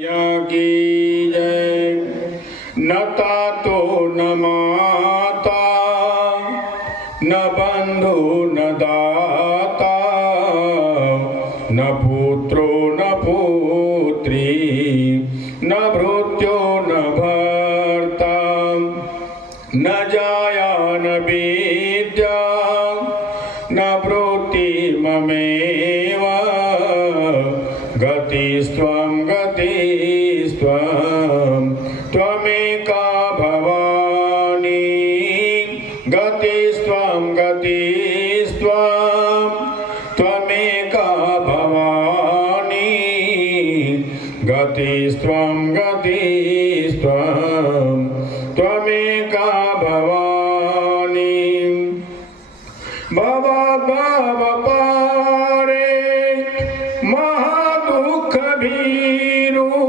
की जय। न तातो न माता न बंधु न दाता न पुत्रो न पुत्री न भृत्यो न भर्ता न जाया न विद्या न वृत्तिममेव गतिस्त्वं गतिस्त्वं त्वमेका भवानी गतिस्त्वं गतिस्त्वं त्वमेका भवानी गतिस्त्वं गतिस्त्वं